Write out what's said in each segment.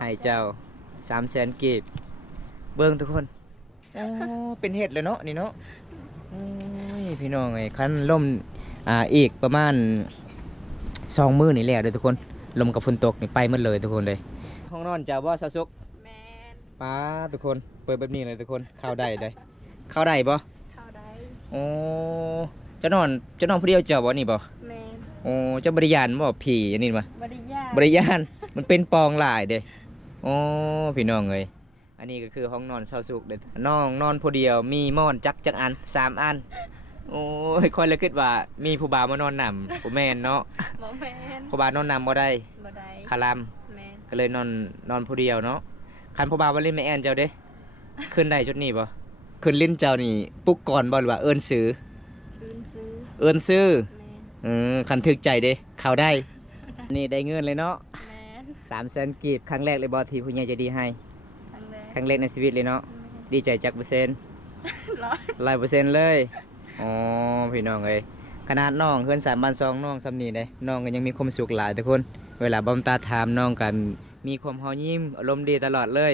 ให้เจ้า300,000กีบเบิ่งทุกคนโอ้เป็นเห็ดเลยเนาะนี่เนาะโอ้ยพี่น้องไอ้คันล่มอีกประมาณ2 มื้อนี่แล้วเด้อทุกคนลมกับฝนตกนี่ไปหมดเลยทุกคนเลยห้องนอนเจ้าบ่ซาซุกแมนป้าทุกคนเปิดแบบนี้เลยทุกคนเข้าได้เลยเข้าได้บ่เข้าได้โอ้จะนอนผู้เดียวเจ้าบ่นี่บ่แมนโอ้เจ้าบริยานบ่ผีอันนี้มาบริยา บริยานมันเป็นปองหลายเด้โอ้พี่น้องเอ้ยอันนี้ก็คือห้องนอนเช่าสุขเด้น้องนอนผู้เดียวมีม่อนจักอัน3 อันโอ้ยคอยเลยคิดว่ามีผู้บ่าวมานอนนำผู้แม่นเนาะบ่แมนผู้บ่าวนอนนำบ่ได้บ่ได้คาลัมแมนก็เลยนอนผู้เดียวเนาะคันผู้บ่าวบ่เล่นแม่แอนเจ้าเด้ขึ้นได้จุดนี้บ่ขึ้นลิ้นเจ้านี่ปลุกก่อนบ่หรือว่าเอิ้นซื้อซื้อคันแมนถึกใจเด้เข้าได้นี่ได้เงินเลยเนาะแมน300,000กีบครั้งแรกเลยบ่ที่ผู้ใหญ่ใจะดีให้ครั้งแรกในชีวิตเลยเนาะดีใจจักเปอร์เซ็นต์100%เลยอ๋อพี่น้องเอ้ยขนาดน้องเฮือน3 บ้าน 2น้องซำนี้เด้น้องก็ยังมีความสุขหลายทุกคนเวลาบ่มตาถามน้องกันมีความเฮายิ้มอารมณ์ดีตลอดเลย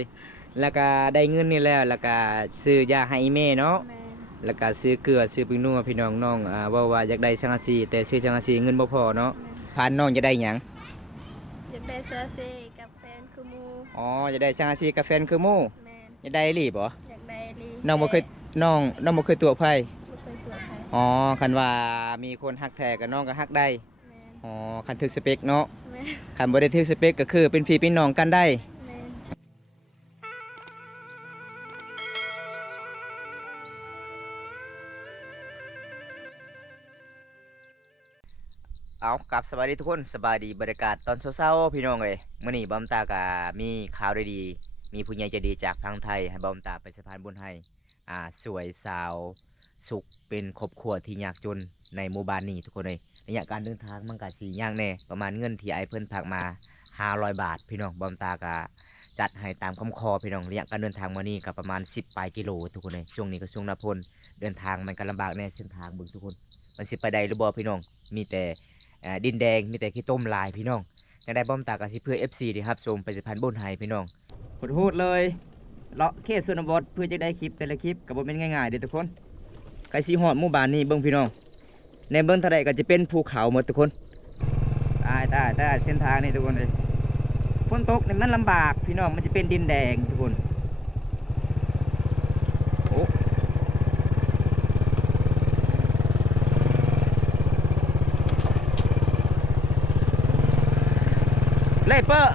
แล้วก็ได้เงินนี่แล้วแล้วก็ซื้อยาให้อีแม่เนาะแมนแล้วก็ซื้อเกลือซื้อปิ้งนัวพี่น้องน้องว่าอยากได้สังกะสีแต่ซื้อสังกะสีเงินบ่พอเนาะพานน้องจะได้หยังอยากได้เสื้อเซกับแฟนคือหมู อ๋อจะได้สังกะสีกับแฟนคือหมู่แมนจะได้อีหลีบ่อยากได้ลี น้องบ่เคยบ่เคยตัวไผบ่เคยตัวใครอ๋อคันว่ามีคนฮักแท้กับน้องก็ฮักได้แมนอ๋อคันถึกสเปคเนาะแมนคันบ่ได้ถึกสเปคก็คือเป็นพี่เป็นน้องกันได้แมนเอากลับสบายดีทุกคนสบายดีบรรยากาศตอนเช้าๆพี่น้องเอ้ยมื้อนี้บอมตากะมีข่าวดีๆมีผู้ใหญ่ใจดีจากทางไทยให้บอมตาไปสะพานบุญให้สวยสาวสุขเป็นครอบครัวที่ยากจนในหมู่บ้านนี้ทุกคนเลยระยะการเดินทางมันก็สิยากแน่ประมาณเงินที่ไอ้เพิ่นฝากมา500 บาทพี่น้องบอมตากะจัดให้ตามคำขอพี่น้องระยะการเดินทางมานี่ก็ประมาณ10 ปลายกิโลทุกคนเลยช่วงนี้ก็ช่วงหน้าฝนเดินทางมันก็ลำบากแน่เส้นทางเบิ่งทุกคนมันสิไปได้หรือบ่พี่น้องมีแต่ดินแดงมีแต่ขี้ต้มลายพี่น้องจังได้บอมตากะสิเพื่อ FC ดีครับชมไปสะพานบุญให้พี่น้องพูดเลยเลาะเขตชนบทเพื่อจะได้คลิปแต่ละคลิปกับบทเป็นง่ายๆเด้อทุกคนใครสีหอดหมู่บ้านนี้เบิ้งพี่น้องในเบิ้งเท่าไรก็จะเป็นภูเขาหมดทุกคนตายเส้นทางนี่ทุกคนเลยฝนตกเนี่ยมันลำบากพี่น้องมันจะเป็นดินแดงทุกคนโอ้เลเปอร์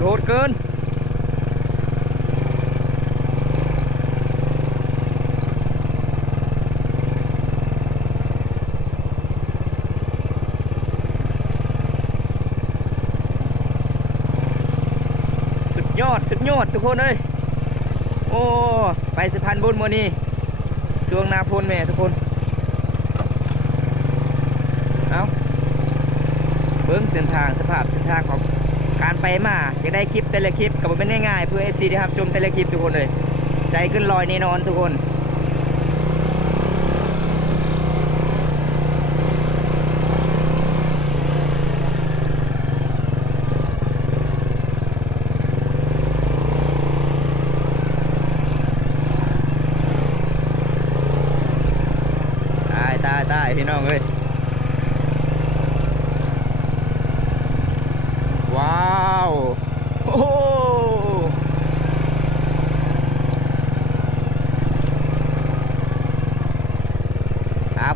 โหดเกินสุดยอดทุกคนเลยโอ้ไปสะพานบุญมื้อนี้ช่วงหน้าฝนแม่ทุกคนเอาเบิ้งเส้นทางสภาพเส้นทางของการไปมาจะได้คลิปแต่ละคลิปกับเป็นง่ายๆเพื่อ FC ได้รับชมแต่ละคลิปทุกคนเลยใจขึ้นลอยแน่นอนทุกคนตายพี่น้องเอ้ยว้าวโอ้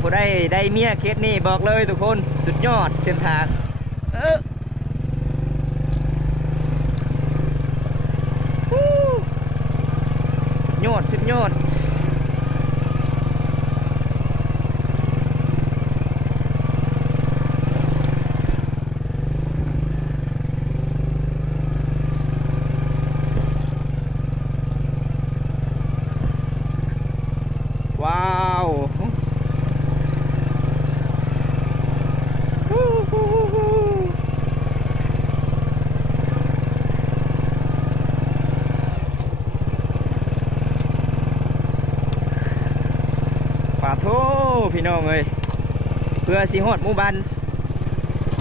ผู้ได้เมียเคสนี่บอกเลยทุกคนสุดยอดเส้นทางสุดยอดว้าวป่าโถพี่น้องเอ้ยเพื่อสิฮอดหมู่บ้าน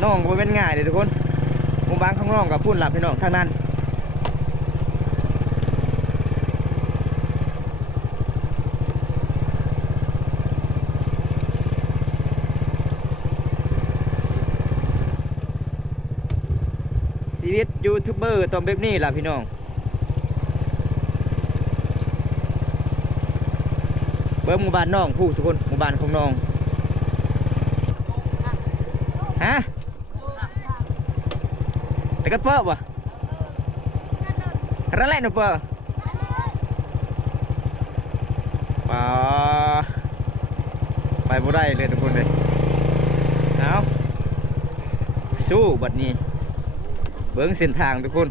น้องก็บ่เป็นง่ายเลยทุกคนหมู่บ้านข้างน้องกับพุ่นหลับพี่น้องทางนั้นชีวิตยูทูบเบอร์ต้องแบบนี้ล่ะพี่น้องเบิ่งหมู่บ้านน้องผู้ทุกคนหมู่บ้านของน้องฮะแต่ก็เพิ่มวะอะไรหนูเพิ่มป่าไปบ่ได้เลยทุกคนเลยเอาสู้บัดนี้เบิ้งเส้นทางทุกคน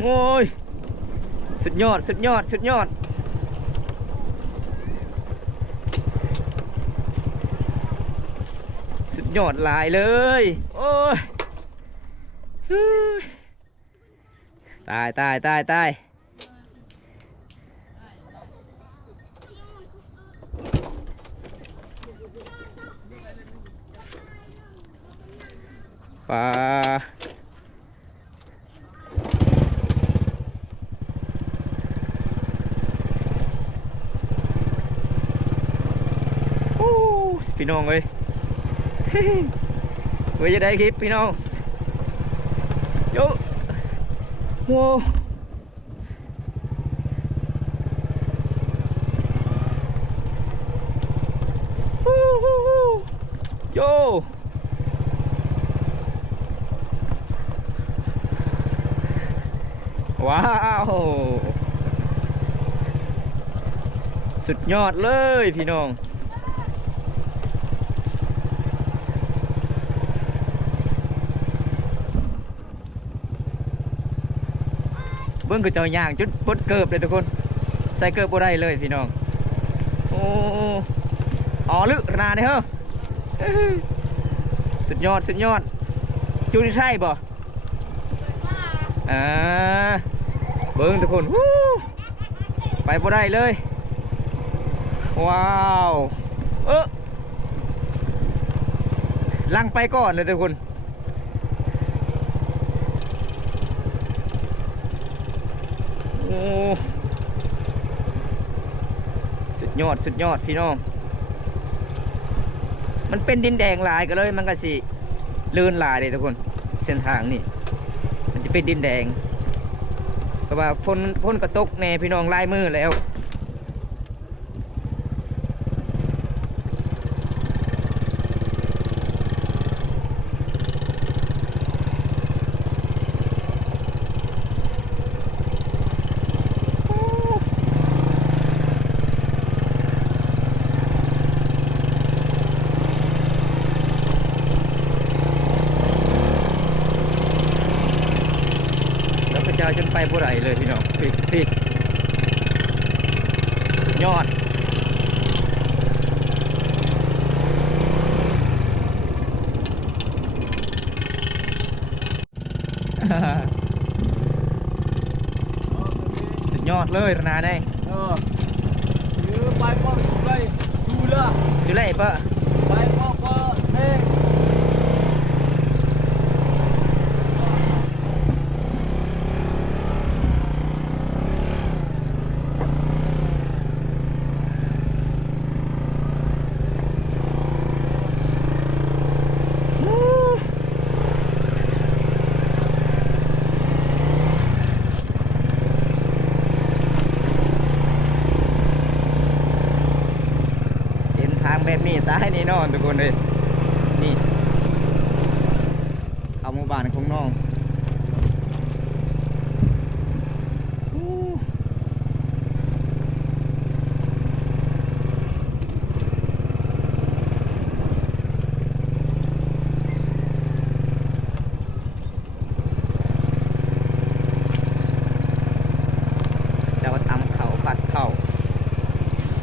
โอ้ยสุดยอดสุดยอดสุดยอดสุดยอดหลายเลยโอ้ยตายตายตายตายปลาโอ้พี่น้องเอ้ย เว้ยจะได้คลิปพี่น้องโยโว้โยว้าวสุดยอดเลยพี่น้องเบิ้งก็เจ้าย่างจุดปดเกิบเลยทุกคนใส่เกิบบ่ได้เลยพี่น้องโอ้อ๋อลึกนาเนี่ยเหรอสุดยอดสุดยอดจูนี่ใช่บ่เบิ้งทุกคนไปบ่ได้เลยว้าวลังไปก่อนเลยทุกคนโอ้สุดยอดสุดยอดพี่น้องมันเป็นดินแดงลายกันเลยมันก็สิลื่นลายเลยทุกคนเส้นทางนี่มันจะเป็นดินแดงเพราะว่าพ่นกระตกแน่พี่น้องลายมือแล้วเจ้าจนไปบ่ได้เลยพี่น้องพี่สุดยอดสุดยอดเลยนาได้ยื้อไปป้องไปดูละ อยู่ไรปะไปป้องก็เด้งแบบนี้ตายแน่นอนทุกคนเลยนี่เอาหมู่บ้านของน้องจะมาทำเขาปัดเข้า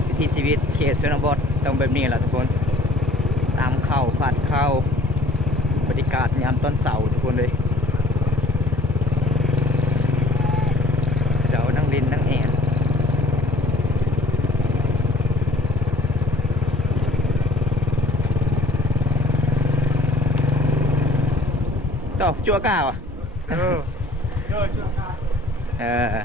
วิถีชีวิตเขตชนบทต้องแบบนี้แหละทุกคนตามเข้าผัดเข้าบรรยากาศยามต้นเสาทุกคนเลยเจ้านั่งลินนั่งแอน ดอกจั่วก้าวอ่ะ เออเด้อช่วยกัน เออ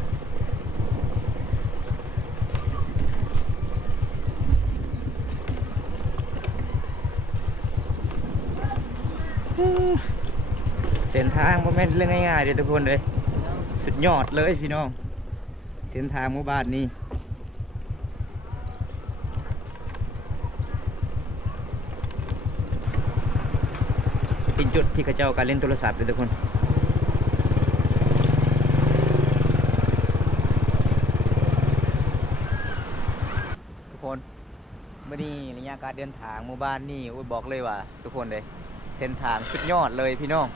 เส้นทางบ่แม่นเรื่องง่ายๆเด้อทุกคนเลยสุดยอดเลยพี่น้องเส้นทางหมู่บ้านนี้เป็นจุดที่กระเจ้าการเล่นโทรศัพท์เลยทุกคนทุกคนเมื่อนี้ระยะการเดินทางหมู่บ้านนี่โอ้ยบอกเลยว่าทุกคนเลยเส้นทางสุดยอดเลยพี่น้อง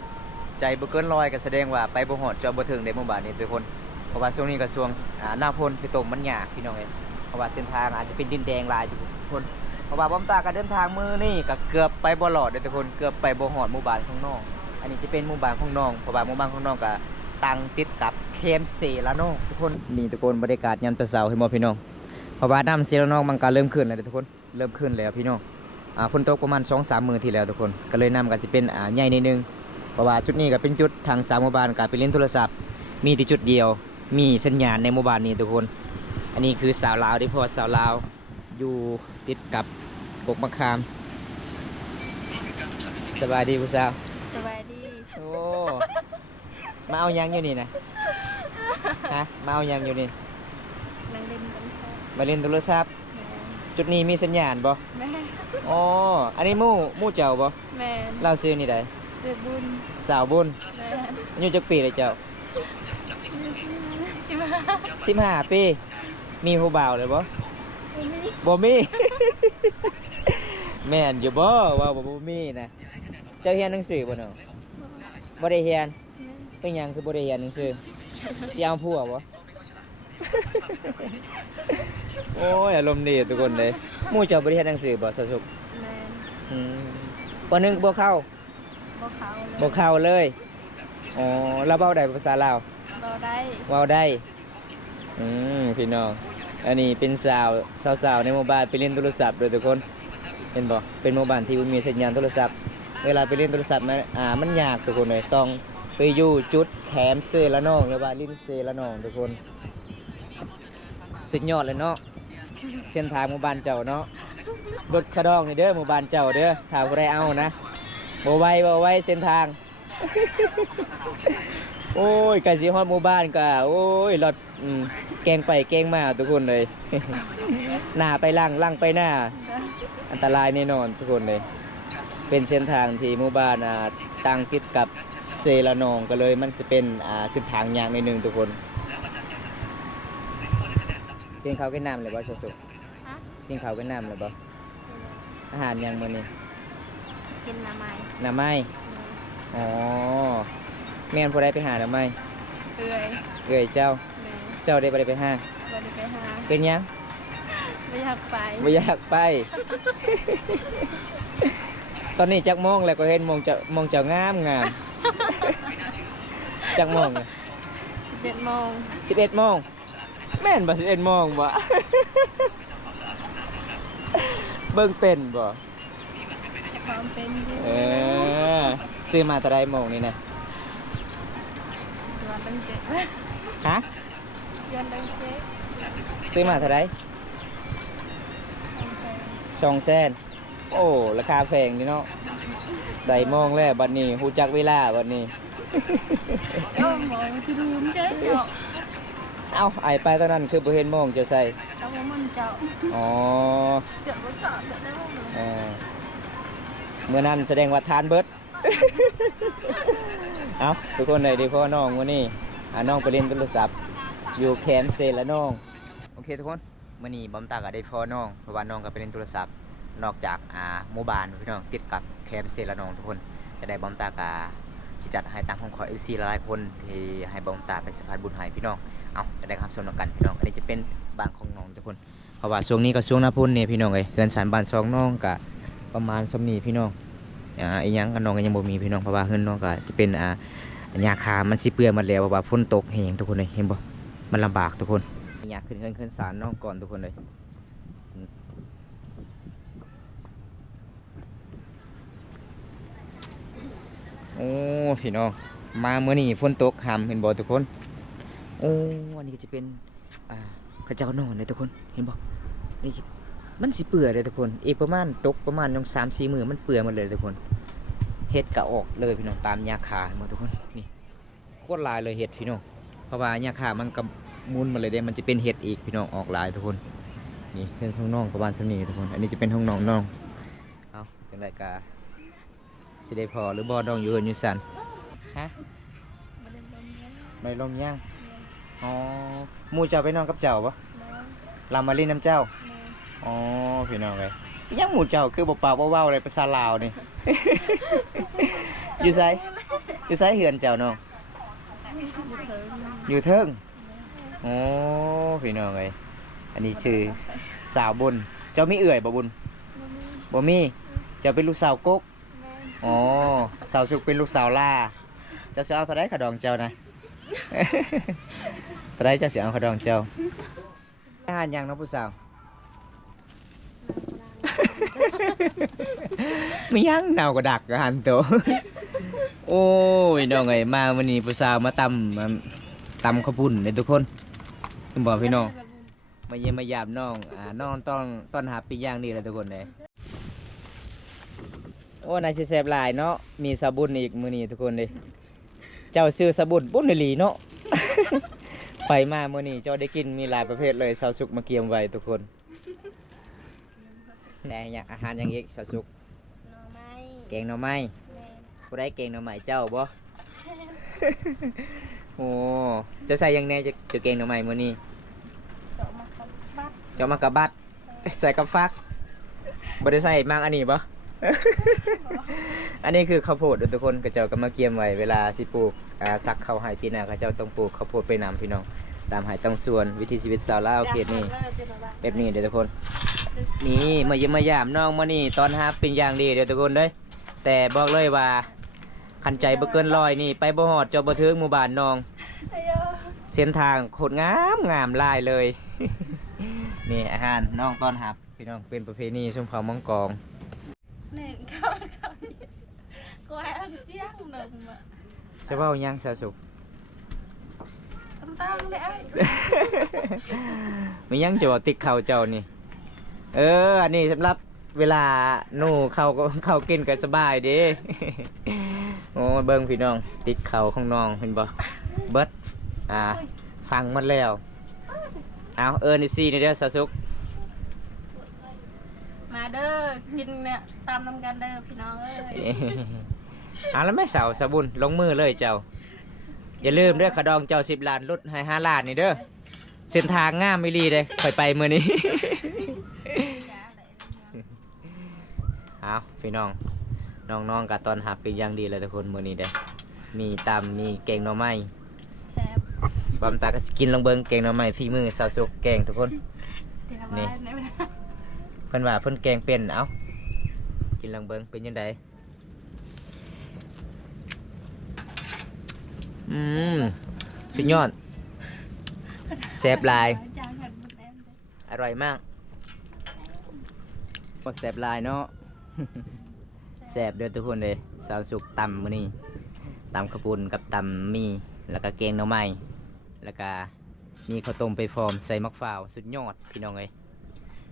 ใจบ่เกินร้อยก็แสดงว่าไปบ่ฮอดจอบ่ถึงในหมู่บ้านนี้ทุกคนเพราะว่าช่วงนี้ก็ช่วงหน้าฝนไปตกมันยากพี่น้องเอ้ยเพราะว่าเส้นทางอาจจะเป็นดินแดงหลายทุกคนเพราะว่าบ่มตาการเดินทางมื้อนี่ก็เกือบไปบ่รอดเด้อทุกคนเกือบไปบ่ฮอดหมู่บ้านข้างนอกอันนี้จะเป็นหมู่บ้านของน้องเพราะว่าหมู่บ้านของน้องก็ตั้งติดกับเข็มเซละน้องทุกคนนี่ทุกคนบรรยากาศยามตะเช้าให้หมดพี่น้องเพราะว่าน้ำเซละน้องมันก็เริ่มขึ้นแล้วเด้อทุกคนเริ่มขึ้นแล้วพี่น้องฝนตกประมาณ 2-3 มื้อที่แล้วทุกคนก็เลยน้ำก็สิเป็นใหญ่นิดนึงเพราะว่าจุดนี้ก็เป็นจุดทางสามหมู่บ้านก็ไปเล่นโทรศัพท์มีที่จุดเดียวมีสัญญาณในหมู่บ้านนี้ทุกคนอันนี้คือสาวลาวที่พ่อสาวลาวอยู่ติดกับกกมะขามสบายดีผู้สาว สวัสดี โอ้มาเอายังอยู่นี่นะฮะมาเอายังอยู่นี่ นั่งเล่นกันค่ะ มาเล่นโทรศัพท์จุดนี้มีสัญญาณบ่ แม่ อ๋ออันนี้หมู่เจ้าบ่ แม่ เล่าซื้อนี่ได้ เสือบุญ สาวบุญ แม่ อายุจักปีเลยเจ้า ใช่ไหม 15 ปีมีผู้บ่าวเลยบ่ อุ้ย บ่มี แม่นอยู่บ่ว่าบ่มีนะเจ้าเรียนหนังสือบ่เนาะบ่ได้เรียน แม่ เป็นหยังคือบ่ได้เรียนหนังสือสิเอาผัวบ่ โอ้ยอารมณ์ดีทุกคนเลยหมู่เจ้าบ่ได้เรียนหนังสือบ่สะสุก แม่ อืมปหนึ่งบ่เข้า บ่เขา บ่เข้าเลยอ๋อเราเว้าได้ภาษาลาว บ่ได้ เว้าได้พี่น้องอันนี้เป็นสาวในหมู่บ้านไปเล่นโทรศัพท์โดยทุกคนเห็นบ่เป็นหมู่บ้านที่มีสัญญาณโทรศัพท์เวลาไปเล่นโทรศัพท์มันยากทุกคนเลยต้องไปอยู่จุดแคมป์เซละน้องหรือว่าลิ้นเซละน้องทุกคนสุดยอดเลยเนาะเส้นทางหมู่บ้านเจ้าเนาะรถขะดองนี่เด้อหมู่บ้านเจ้าเด้อถ้าบ่ได้เอานะบ่ไวเส้นทาง โอ้ยไก่สีฮอดหมู่บ้านก็โอ้ยรถแกงไปแกงมาทุกคนเลย หน้าไปล่างไปหน้าอันตรายแน่นอนทุกคนเลยเป็นเส้นทางที่หมู่บ้านตั้งติดกับเซละนองก็เลยมันจะเป็นเส้นทางยางในหนึ่งทุกคนกินข้าวกินน้ำเลยบ่สุก ฮะ กินข้าวกินน้ำเลยบ่อาหารยังมื้อนี้ กินน้ำไม้ น้ำไม้อ๋อแม่นผู้ใดไปหาน้ำไม้ เอื่อย เอ้ยเจ้า แม่ เจ้าได้บ่ได้ไปหา บ่ได้ไปหา เป็นหยัง ไม่อยากไป ไม่อยากไป ตอนนี้จักโมงแล้วก็เห็นมองเจ้างาม จักโมง 11 โมง 11 โมงแม่นบ่11 โมงบ่ เบิ่งเป็นบ่ ความเป็นอยู่ เออซื้อมาแต่ใดโมงนี่นะ ตัวตั้งเจ็ด ฮะ ย้อนตั้งเจ็ด ซื้อมาเท่าใด200,000โอ้ราคาแพงนี่เนาะใส่โมงแล้วบัดนี้ฮู้จักเวลาบัดนี้ โอ้โหที่ดูนเจ๊เจ้า เอ้าไอไปตอนนั้นคือบ่เห็นโมงจะใส่ เจ้ามันเจ้า อ๋อ เจ้าบ่เจ้าเจ้าได้บ่เลย เมื่อนั้นแสดงว่าทานเบิด เอาทุกคนเลยดีพ่อน้องวันนี้น้องไปเล่นโทรศัพท์อยู่แคมป์เซละน้องโอเคทุกคนวันนี้บอมตาก็ได้พ่อน้องเพราะว่าน้องก็ไปเล่นโทรศัพท์นอกจากหมู่บ้านพี่น้องติดกับแคมป์เซละน้องทุกคนจะได้บอมตากาสิจัดให้ตามของขอ FC หลายๆคนที่ให้บอมตาไปสะพานบุญให้พี่น้องเอาจะได้คำสนกันพี่น้องอันนี้จะเป็นบ้านของน้องทุกคนเพราะว่าช่วงนี้ก็ช่วงหน้าพุ่นเนี่ยพี่น้องเฮือนสารบ้านซองน้องก็ประมาณสำนีพี่น้องอีหยังก็น้องก็ยังบ่มีพี่น้องเพราะว่าเฮือนน้องก็จะเป็นหญ้าคามันสิเปื่อยหมดแล้วเพราะว่าฝนตกแห้งทุกคนเลยเห็นบ่มันลำบากทุกคนอยากขึ้นศาลน้องก่อนทุกคนเลยโอ้ พี่น้องมาเมื่อนี้ฝนตกหำเห็นบ่ทุกคนโอ้อันนี้ก็จะเป็นกระเจ้านอนเลยทุกคนเห็นบ่นี่มันสิเปื่อยเลยทุกคนอีกประมาณตกประมาณยัง3-4 มื้อมันเปื่อยหมดเลยทุกคนเห็ดกะออกเลยพี่น้องตามหญ้าคาหมดทุกคนนี่โคตรหลายเลยเห็ดพี่น้องเพราะว่าหญ้าคามันก็มุนมาเลยเด้มันจะเป็นเห็ดอีกพี่น้องออกหลายทุกคนนี่เรื่องห้องน้องประมาณสำนี้ทุกคนอันนี้จะเป็นห้องน้องเอาจังไดกะสิได้พอหรือบ่น้องอยู่เฮือนอยู่ซั่นฮะ บ่ได้ลมยัง ไม่ลมย่างอ๋อหมู่เจ้าไปนอนกับเจ้าปะ บ่ ลามาลินน้ำเจ้า แม่ อ๋อพี่น้องเลยยังหมู่เจ้าคือบ่ปากบ่เว้าเลยภาษาลาวนี่ อยู่ไสอยู่ไสเฮือนเจ้าน้อง อยู่เถิงอยู่เทิงโอ้พี่น้องเลยอันนี้ชื่อสาวบุญเจ้ามีเอื่อยบ่บุญ บ่มีบ่มีเจ้าเป็นลูกสาวกก แม่ อ๋อสาวสุกเป็นลูกสาวล่าเจ้าสิเอาเท่าไดขะดองเจ้านะ เท่าไดเจ้าสิเอาขะดองเจ้าอาหารหยังเนาะผู้สาว ไม่ยังเน่ากระดักกระหันโต โอ้ยน้องไงมาวันนี้ผู้สาวมาตำข้าวปุ้นเลยทุกคนคุณบอกพี่น้องมาเยี่ยมมายามน้องน้องต้อนหาปีย่างนี่เลยทุกคนเลยโอ้นายจะแซ่บหลายเนาะมีสาบุนอีกมื้อนี้ทุกคนเลยเจ้าซื้อสาบุนบุ้นหลีเนาะ ไปมามื้อนี้เจ้าได้กินมีหลายประเภทเลยสาวสุกมาเกียมไว้ทุกคนแต่อย่างอาหารอย่างอีกสาวสุก หน่อไม้ แกงหน่อไม้ แม่ ผู้ได้แกงหน่อไม้เจ้าบ่ โอ้จะใส่หยังแน่จะแกงหน่อไม้มื้อนี้ เจาะมากับบัด เจ้ามากับบัดใส่กับฟักบ่ได้ใส่มังอันนี้บ่ อันนี้คือข้าวโพดเด้อทุกคนก็เจ้าก็มาเกียมไว้เวลาสิปลูกสักข้าวให้ปีหน้าเขาเจ้าต้องปลูกข้าวโพดไปนำพี่น้องตามให้ต้องส่วนวิถีชีวิตชาวลาวเขตนี้แบบนี้เด้อทุกคน นี่มาเยี่ยมมายามน้องมานี่ตอนฮับเป็นอย่างดีเด้อทุกคนเด้ยแต่บอกเลยว่าคันใจบ่เกินร้อยนี่ไปบ่ฮอดเจ้าบ่ถึงหมู่บ้านน้อง อายุ เส้นทางโคตรงามหลายเลย นี่อาหารน้องต้อนรับพี่น้องเป็นประเพณีชมเผ่ามังกร เน่นเข้าก็ให้ทั้งเจียงหนึ่งอ่ะ จะเว้าหยังสาสุก ตั้งเลย มีหยังจะบอกติ๊กข้าวเจ้านี่อันนี้สำหรับเวลาหนูเข้ากินกันสบายเด้ โอ้เบิ่งพี่น้องติ๊กข้าวของน้องเห็นบ่เบิดฟังหมดแล้วเอานี่ซี่นี่เด้อสาสุก มาเด้อกินเนี่ยตามน้ำกันเด้อพี่น้องเอ้ย แล้วแม่สาวสะบุญลงมือเลยเจ้าอย่าลืมเด้อขะดองเจ้า10 ล้านลดให้5 ล้านนี่เด้อเส้นทางงามไม่รีเลยค่อยไปมื้อนี้ เอาพี่น้องน้องๆกับตอนหับเป็นอย่างดีเลยทุกคนมื้อนี้เด้อมีตำมีแกงหน่อไม้ แซ่บบ ำตาก็สิกินลงเบิ่งแกงหน่อไม้ฝีมือสาวสุกแกงทุกคน นี่ นี่ เพิ่นว่าเพิ่นแกงเป็นเอ้ากินลองเบิ่งเป็นยังไงสุดยอดแซ่บหลายอร่อยมากหมดแซ่บหลายเนาะ แซ่บเด้อทุกคนเลยสาวสุกตำมื้อนี้ตำข้าวปุ้นกับตำมีแล้วก็แกงหน่อไม้แล้วก็มีข้าวต้มไปพร้อมใส่มะพร้าวสุดยอดพี่น้องเอ้ย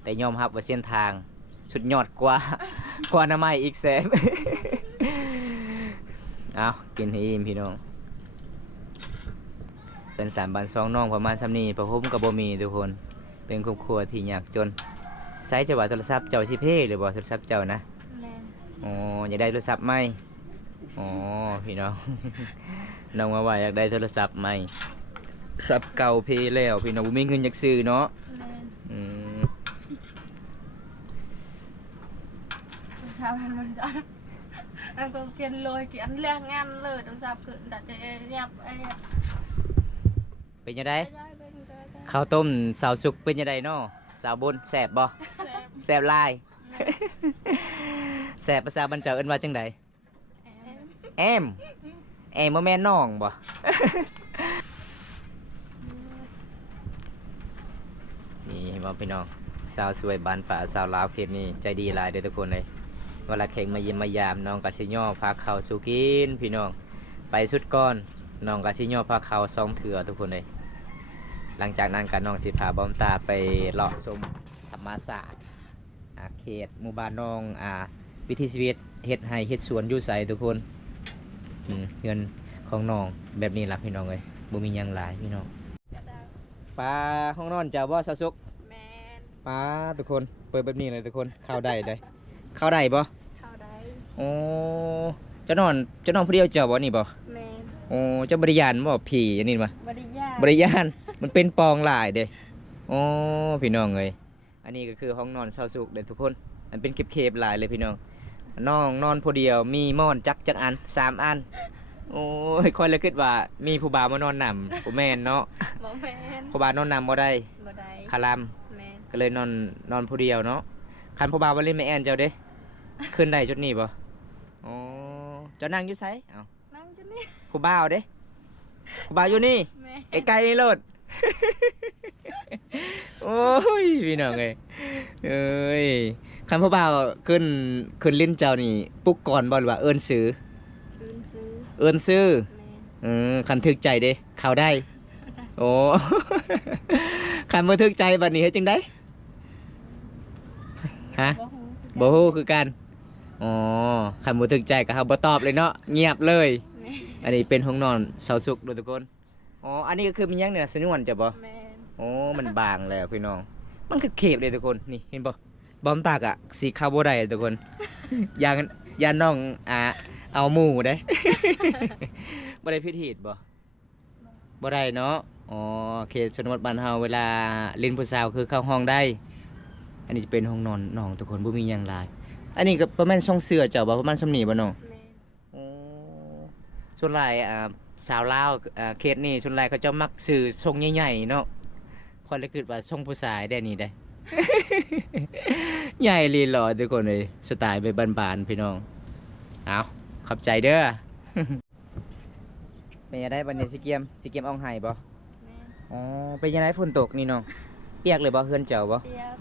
แต่ยอมรับว่าเส้นทางสุดยอดกว่า กว่าหน้ำไม้อีกแซ่บ เอากินให้อิ่มพี่น้องเป็น3 บ้าน 2 น้องประมาณซ้ำนี้ประผมกับบ่มีทุกคนเป็นครอบครัวที่ยากจนใช้จะว่าโทรศัพท์เจ้าสิเพ่หรือบ่โทรศัพท์เจ้านะ แม่ อ๋ออยากได้โทรศัพท์ไหมอ๋อพี่น้อง น้องมาว่าอยากได้โทรศัพท์ไหมศัพท์เก่าเพแล้วพี่น้องบ่มีเงินอยากซื้อเนาะ แม่ อืม ทำให้มันได้แล้วก็เกินเลยกี่อันเลี้ยงงานเลยต้องทราบเกิดแต่จะเรียบไอ้ เป็นยังไง ได้เป็นก็ได้ ข้าวต้มสาวสุกเป็นยังไงเนาะสาวบนแสบบ่ แซ่บ แสบหลาย แสบภาษาบรรเจ้าเอิ้นว่าจังได แอม แอมบ่แม่นน้องบ่ นี่บ่พี่น้องสาวสวยบ้านป่าสาวลาวเขตนี้ใจดีหลายเด้อทุกคนเลยเวลาแข่งมาเยี่ยมมายามน้องก็สิย่อพาข้าวสู่กินพี่น้อง ไปสุดก้อนน้องก็สิย่อพาเขา2เถื่อทุกคนเลยหลังจากนั้นก็น้องสิพาบอมตาไปเลาะชมธรรมศาสตร์เขตหมู่บ้านน้องวิถีชีวิตเฮ็ดให้เฮ็ดสวนอยู่ไสทุกคนเงินของน้องแบบนี้ล่ะพี่น้องเอ้ยบ่มีหยังหลายพี่น้องปลาห้องนอนเจ้าบ่ซาซุก แมน ปลาทุกคนเปิดแบบนี้เลยทุกคนเข้าได้เลยเข้าได้บ่ เข้าได้ โอ้เจะนอนผู้เดียวเจ้าบ่นี่บ่ แมน โอ้เจ้าบริยานบ่ผีอย่างนี้มา บริยา บริยาน มันเป็นปองหลายเด้โอ้พี่น้องเอ้ยอันนี้ก็คือห้องนอนเช่าสุกเด้อทุกคนมันเป็นเคบๆหลายเลยพี่น้องน้องนอนผู้เดียวมีม่อนจักอัน3อันโอ้ยคอยเลยคิดว่ามีผู้บ่าวมานอนนำบ่แม่นเนาะ บ่แมน ผู้บ่าวนอนนำบ่ได้ บ่ได้ คารัม แมน ก็เลยนอนผู้เดียวเนาะคันผู้บ่าวบ่เล่นแม่แอนเจ้าเด้ขึ้นได้จุดนี้บ่อ๋อเจ้านั่งอยู่ไสเอ้า นั่งอยู่นี่ ผู้บ่าวเด้ผู้บ่าวอยู่นี่ แมน ไกลๆนี่โลด โอ้ยพี่น้องเอ้ยคันผู้บ่าวขึ้นลิ้นเจ้านี่ปลุกก่อนบ่หรือว่าเอิ้นซื้อ อื่นซื้อ เอิ้นซื้อ แมน คันถึกใจเด้เข้าได้ โอ้ คันบ่ถึกใจบัดนี้เฮ็ดจังได๋ฮะ บ่ฮู้บ่ฮู้คือกันอ๋อคันบ่ถึกใจก็เฮาบ่ตอบเลยเนาะเงียบเลย แมน อันนี้เป็นห้องนอนเสาสุกเด้อทุกคนอ๋ออันนี้ก็คือมีหยังเนี่ยสนวนจ้ะบ่ แมน โอ้มันบางแล้วพี่น้อง มันคือเคบเลยทุกคน นี่เห็นบ่บอมตากอะสีขาวบ่ได้ทุกคน ยานน้องเอาหมูได้ บ่ได้พิธีบ่บ่ได้เนาะ อ๋อเขตชนบทบ้านเฮาเวลาเล่นผู้สาวคือเข้าห้องได้ อันนี้จะเป็นห้องนอนน้องทุกคนบ่มีหยังหลาย อันนี้ก็ประมาณช่องเสื้อเจ้าบ่ประมาณส่ำนี้บ่น้อง แมน โอ้ส่วนหลายสาวลาวเขตนี่ส่วนหลายเขาเจ้ามักซื้อทรงใหญ่ๆเนาะคนเลยคิดว่าทรงผู้ชายได้นี่ได้ ใหญ่ลีหล่อทุกคนเลยสไตล์แบบบานๆพี่น้องเอาขอบใจเด้อ เป็นยังไงบัดนี้สิเกมอ่องไห้บ่ แมน อ๋อเป็นยังไงฝนตกนี่น้องเปียกเลยบ่เฮือนเจ้าบ่ เปียก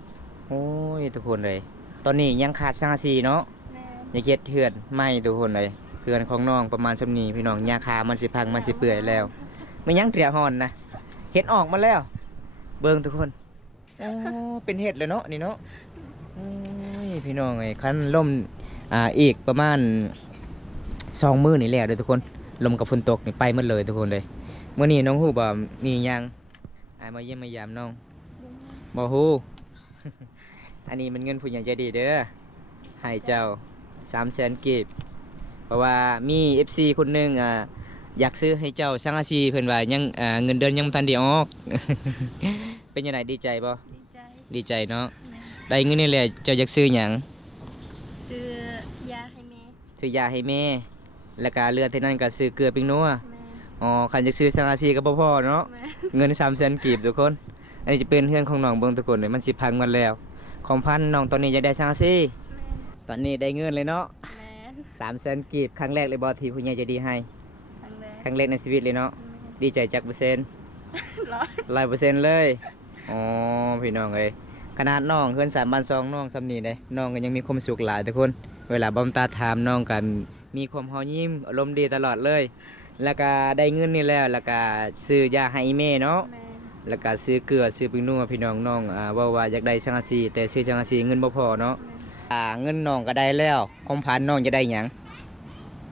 โอ้ยทุกคนเลย ตอนนี้ยังขาดสังกะสีเนาะ แมน อย่าเฮ็ดเฮือนไหม้ทุกคนเลยเฮือนของน้องประมาณซำนี้พี่น้องยาคามันสิพังมันสิเปื่อยแล้วมันยังเตรียฮ้อนนะเฮ็ดออกมาแล้ว เบิ่งทุกคนโอ้เป็นเฮ็ดเลยเนาะนี่เนาะโอ้ยพี่น้องเอ้ยคันล่มอีกประมาณ2 มื้อนี่แล้วเด้อทุกคนลมกับฝนตกนี่ไปหมดเลยทุกคนเลยมื้อนี้น้องฮู้บ่มีหยังมาเยี่ยมมายามน้องบ่ฮู้ อันนี้มันเงินผู้ใหญ่ใจดีเด้อให้เจ้า300,000กีบเพราะว่ามี FC คนหนึงอยากซื้อให้เจ้าสังกะสีเพิ่นว่ายังเงินเดือนยังบ่ทันได้ออก เป็นยังไงดีใจบ่ ดีใจ ดีใจเนาะ แมน ได้เงินนี่แหละเจ้าอยากซื้อหยัง ซื้อยาให้แม่ ซื้อยาให้แม่แล้วก็เลือดเท่านั้นก็ซื้อเกลือปิ้งนัว แม่ อ๋อคันจะซื้อสังกะสีก็บ่พอเนาะ แม่ เงิน300,000กีบทุกคน อันนี้จะเป็นเรื่องของน้องเบิ่งทุกคนเลยมันสิพังหมดแล้ว ของพันน้องตอนนี้อยากได้สังกะสี แม่ ตอนนี้ได้เงินเลยเนาะ แม่ 300,000กีบครั้งแรกเลยบ่ที่ผู้ใหญ่ใจะดีให้ ครั้งแรก ครั้งแรกในชีวิตเลยเนาะ แม่ ดีใจจักเปอร์เซ็นต์ ร้อย 100%เลย อ๋อพี่น้องเอ้ยขนาดน้องเฮือน3บ้าน2น้องซำนี้เด้น้องก็ยังมีความสุขหลายทุกคน เวลาบอมตาถามน้องกันมีความเฮายิ้มอารมณ์ดีตลอดเลย แล้วก็ได้เงินนี่แล้วแล้วก็ซื้อยาให้อีแม่เนาะ แม่ แล้วก็ซื้อเกลือซื้อปิ้งนัวพี่น้องน้องว่าอยากได้สังกะสีแต่ซื้อสังกะสีเงินบ่พอเนาะเงินน้องก็ได้แล้วของพันน้องจะได้หยัง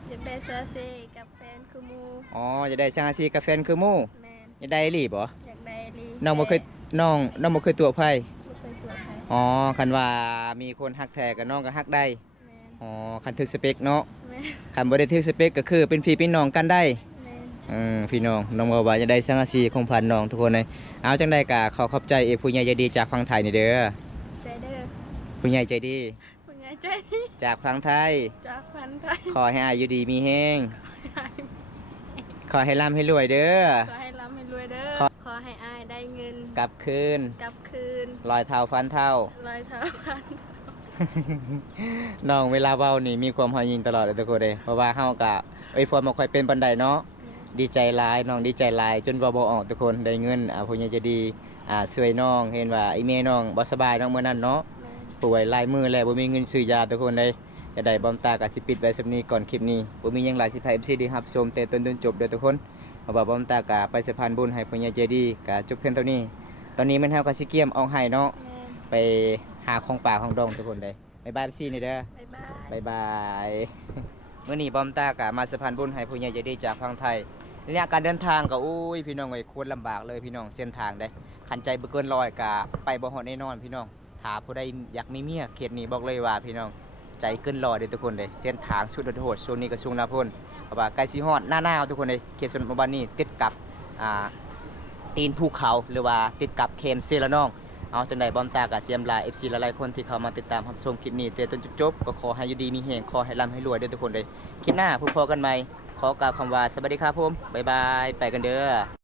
จะไปเซอร์เซกับแฟนคือหมู อ๋อจะได้สังกะสีกับแฟนคือหมู่ แม่น จะได้อีหลีบ่ อยากได้ลี น้องบ่เคยน้องบ่เคยตัวไผ บ่เคยตรวจใคร อ๋อคันว่ามีคนฮักแท้ก็น้องก็ฮักได้ แม่น อ๋อคันถึกสเปคเนาะ แม่น คันบ่ได้ถึกสเปคก็คือเป็นพี่เป็นน้องกันได้ แม่น พี่น้องน้องบอกว่าจะได้สังกะสีของพันน้องทุกคนเลยเอาจังได้ก็ขอบใจผู้ใหญ่ใจดีจากฝั่งไทยนี่เด้อ ใจเด้อ ผู้ใหญ่ใจดี คุณยายใจดี จากฝั่งไทย จากพันไทย ขอให้อายุดีมีแห้งขอให้ร่ำให้รวยเด้อ ขอให้ร่ำให้รวยเด้อ ขอให้อายได้เงิน กลับคืน กลับคืน ลอยเท่าฟันเท่า ร้อยเท่าพัน น้องเวลาเว้านี่มีความหอยยิงตลอดเลยทุกคนเลยเพราะว่าเฮาก็พอมาค่อยเป็นปันไดเนาะดีใจหลายน้องดีใจหลายจนเว้าบ่ออกทุกคนได้เงินผู้ใหญ่ใจะดีช่วยน้องเห็นว่าอีเมน้องบ่สบายน้องมื้อนั้นเนาะ แม่น ป่วยหลายมือแล้วบ่มีเงินซื้อยาทุกคนเลย จะได้บอมตากับสิปิดไว้สำนี้ก่อนคลิปนี้ผมมีหยังหลายสิพาย FC ดีครับชมแต่ต้นจนจบเด้อทุกคนเพราะว่าบอมตากะไปสะพานบุญให้พ่อใหญ่ใจดีกะจบเพียงเท่านี้ตอนนี้มันเฮากับสิเกียมเอาให้เนาะ แม่น ไปหาของป่าของดองทุกคนเลยบ๊ายบาย FC นี่เด้อ บ๊ายบาย เมื่อนี้บอมตากะมาสะพานบุญให้ผู้ใหญ่ใจดีจากพังไทยระยะการเดินทางก็อุ้ยพี่น้องเอ้ยโคตรลำบากเลยพี่น้องเส้นทางได้ขันใจบ่เกินร้อยกะไปบ่ฮอดแน่นอนพี่น้องถ้าผู้ใดอยากมีเมียเขตนี้บอกเลยว่าพี่น้องใจเกินร้อยเด้อทุกคนเลยเส้นทางสุดโหดช่วงนี้ก็ช่วงหน้าฝนเพราะว่าใกล้สิฮอดหน้าหนาวทุกคนเลยเขตชนบทนี้ติดกับตีนภูเขาหรือว่าติดกับเขมเซละน้องเอาจังไดบอมตากับเสียมลา FC หลายๆคนที่เข้ามาติดตามรับชมคลิปนี้แต่จนจบก็ขอให้อยู่ดีมีแรงขอให้ร่ำให้รวยเด้อทุกคนเลยคลิปหน้าพบกันใหม่ขอกล่าวคำว่าสวัสดีครับผมบ๊ายบายไปกันเด้อ